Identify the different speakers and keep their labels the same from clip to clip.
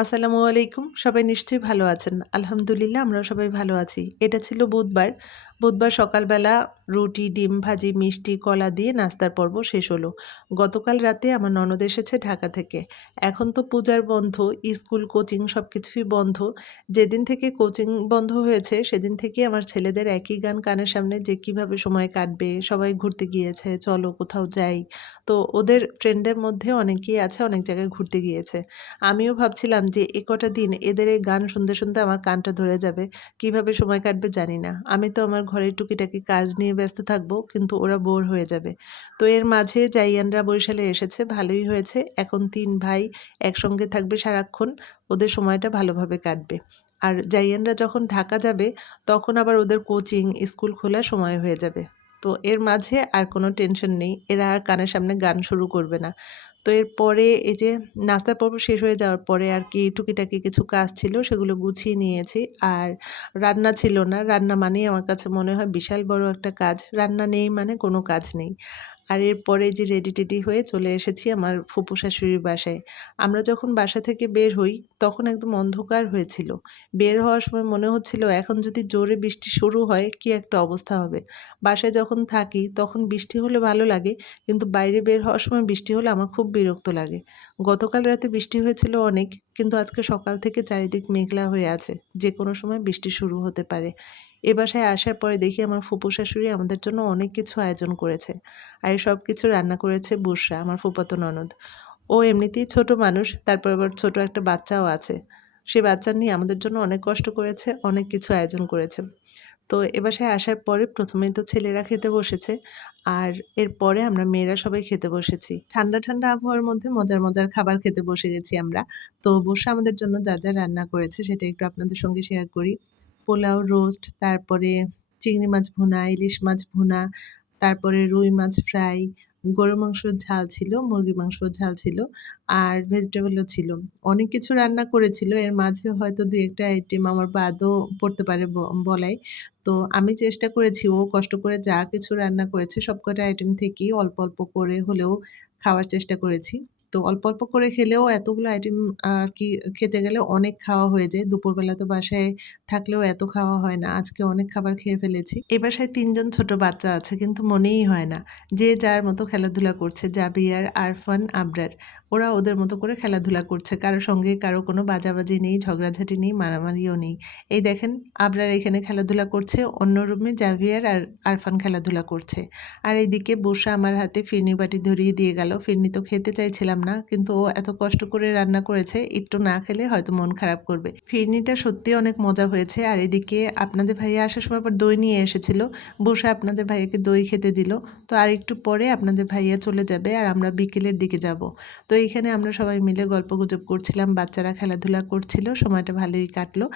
Speaker 1: আসসালামু আলাইকুম। সবাই নিশ্চয়ই ভালো আছেন। আলহামদুলিল্লাহ আমরা সবাই ভালো আছি। এটা ছিল বুধবার। বুধবার সকালবেলা রুটি, ডিম ভাজি, মিষ্টি, কলা দিয়ে নাস্তার পর্ব শেষ হলো। গতকাল রাতে আমার ননদ এসেছে ঢাকা থেকে। এখন তো পূজার বন্ধ, স্কুল, কোচিং সব কিছুই বন্ধ। যেদিন থেকে কোচিং বন্ধ হয়েছে, সেদিন থেকে আমার ছেলেদের একই গান কানের সামনে যে কীভাবে সময় কাটবে, সবাই ঘুরতে গিয়েছে, চলো কোথাও যাই। তো ওদের ফ্রেন্ডদের মধ্যে অনেকেই আছে, অনেক জায়গায় ঘুরতে গিয়েছে। আমিও ভাবছিলাম যে এ কটা দিন এদের এই গান শুনতে শুনতে আমার কানটা ধরে যাবে। কীভাবে সময় কাটবে জানি না। আমি তো আমার ঘরের টুকিটাকি কাজ নিয়ে ব্যস্ত থাকব, কিন্তু ওরা বোর হয়ে যাবে। তো এর মাঝে জাইয়ানরা বরিশালে এসেছে, ভালোই হয়েছে। এখন তিন ভাই একসঙ্গে থাকবে সারাক্ষণ, ওদের সময়টা ভালোভাবে কাটবে। আর জাইয়ানরা যখন ঢাকা যাবে, তখন আবার ওদের কোচিং, স্কুল খোলার সময় হয়ে যাবে। তো এর মাঝে আর কোনো টেনশন নেই, এরা আর কানের সামনে গান শুরু করবে না। তো এরপরে এই যে নাস্তার পর্ব শেষ হয়ে যাওয়ার পরে আর কি টুকিটাকি কিছু কাজ ছিল সেগুলো গুছিয়ে নিয়েছি। আর রান্না ছিল না। রান্না মানেই আমার কাছে মনে হয় বিশাল বড় একটা কাজ। রান্না নেই মানে কোনো কাজ নেই। আর এরপরে যে রেডি টেডি হয়ে চলে এসেছি আমার ফুপু শাশুড়ির বাসায়। আমরা যখন বাসা থেকে বের হই, তখন একদম অন্ধকার হয়েছিল। বের হওয়ার সময় মনে হচ্ছিল এখন যদি জোরে বৃষ্টি শুরু হয়, কি একটা অবস্থা হবে? বাসায় যখন থাকি, তখন বৃষ্টি হলে ভালো লাগে, কিন্তু বাইরে বের হওয়ার সময় বৃষ্টি হলে আমার খুব বিরক্ত লাগে। গতকাল রাতে বৃষ্টি হয়েছিল অনেক, কিন্তু আজকে সকাল থেকে চারিদিক মেঘলা হয়ে আছে যে কোনো সময় বৃষ্টি শুরু হতে পারে। এ বাসায় আসার পরে দেখি আমার ফুপু শাশুড়ি আমাদের জন্য অনেক কিছু আয়োজন করেছে। আর সব কিছু রান্না করেছে বুসরা, আমার ফুপাতো ননদ। ও এমনিতেই ছোট মানুষ, তারপর আবার ছোট একটা বাচ্চাও আছে। সে বাচ্চা নিয়ে আমাদের জন্য অনেক কষ্ট করেছে, অনেক কিছু আয়োজন করেছে। তো এ বাসায় আসার পরে প্রথমেই তো ছেলেরা খেতে বসেছে, আর এরপরে আমরা মেয়েরা সবাই খেতে বসেছি। ঠান্ডা ঠান্ডা আবহাওয়ার মধ্যে মজার মজার খাবার খেতে বসে গেছি আমরা। তো বসে আমাদের জন্য যা যা রান্না করেছে সেটা একটু আপনাদের সঙ্গে শেয়ার করি। পোলাও রোস্ট, তারপরে চিংড়ি মাছ ভুনা, ইলিশ মাছ ভুনা, তারপরে রুই মাছ ফ্রাই গরু মাংসর ঝাল ছিল মুরগি মাংসর ঝাল ছিল, আর ভেজিটেবলও ছিল। অনেক কিছু রান্না করেছিল, এর মাঝে হয়তো দু একটা আইটেম আমার বাদও পড়তে পারে বলাই। তো আমি চেষ্টা করেছি, ও কষ্ট করে যা কিছু রান্না করেছে, সবকটা আইটেম থেকেই অল্প অল্প করে হলেও খাওয়ার চেষ্টা করেছি। তো অল্প অল্প করে খেলেও এতগুলো আইটেম আর কি খেতে গেলে অনেক খাওয়া হয়ে যায়। দুপুরবেলা তো বাসায় থাকলেও এত খাওয়া হয় না। আজকে অনেক খাবার খেয়ে ফেলেছি। এ বাসায় তিনজন ছোট বাচ্চা আছে কিন্তু মনেই হয় না যে যার মতো খেলাধুলা করছে। জাবিয়ার, আরফান, আবরার। ওরা ওদের মতো করে খেলাধুলা করছে। কারও সঙ্গে কারও কোনো বাজাবাজি নেই, ঝগড়াঝাটি নেই, মারামারিও নেই। এই দেখেন, আবরার এখানে খেলাধুলা করছে, অন্য রুমে জাভিয়ার আর আরফান খেলাধুলা করছে। আর এইদিকে বসা আমার হাতে ফিরনি বাটি ধরিয়ে দিয়ে গেল। ফিরনি তো খেতে চাইছিলাম না, কিন্তু ও এত কষ্ট করে রান্না করেছে, একটু না খেলে হয়তো মন খারাপ করবে। ফিরনিটা সত্যি অনেক মজা হয়েছে। আর এদিকে আপনাদের ভাইয়া আসার সময় পর দই নিয়ে এসেছিল। বসে আপনাদের ভাইয়াকে দই খেতে দিল। তো আর একটু পরে আপনাদের ভাইয়া চলে যাবে আর আমরা বিকেলের দিকে যাব। তো এইখানে আমরা সবাই মিলে গল্প গুজব করছিলাম, বাচ্চারা খেলাধুলা করছিল, সময়টা ভালোই কাটলো।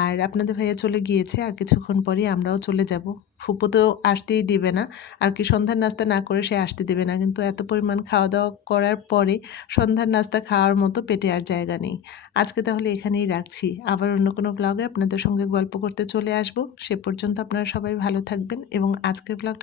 Speaker 1: আর আপনাদের ভাইয়া চলে গিয়েছে, আর কিছুক্ষণ পরেই আমরাও চলে যাব। ফুপো তো আসতেই দিবে না, আর কি সন্ধ্যার নাস্তা না করে সে আসতে দেবে না। কিন্তু এত পরিমাণ খাওয়া দাওয়া করার পরে সন্ধ্যার নাস্তা খাওয়ার মতো পেটে আর জায়গা নেই। আজকে তাহলে এখানেই রাখছি। আবার অন্য কোনো ব্লগে আপনাদের সঙ্গে গল্প করতে চলে আসব। সে পর্যন্ত আপনারা সবাই ভালো থাকবেন এবং আজকের ব্লগটা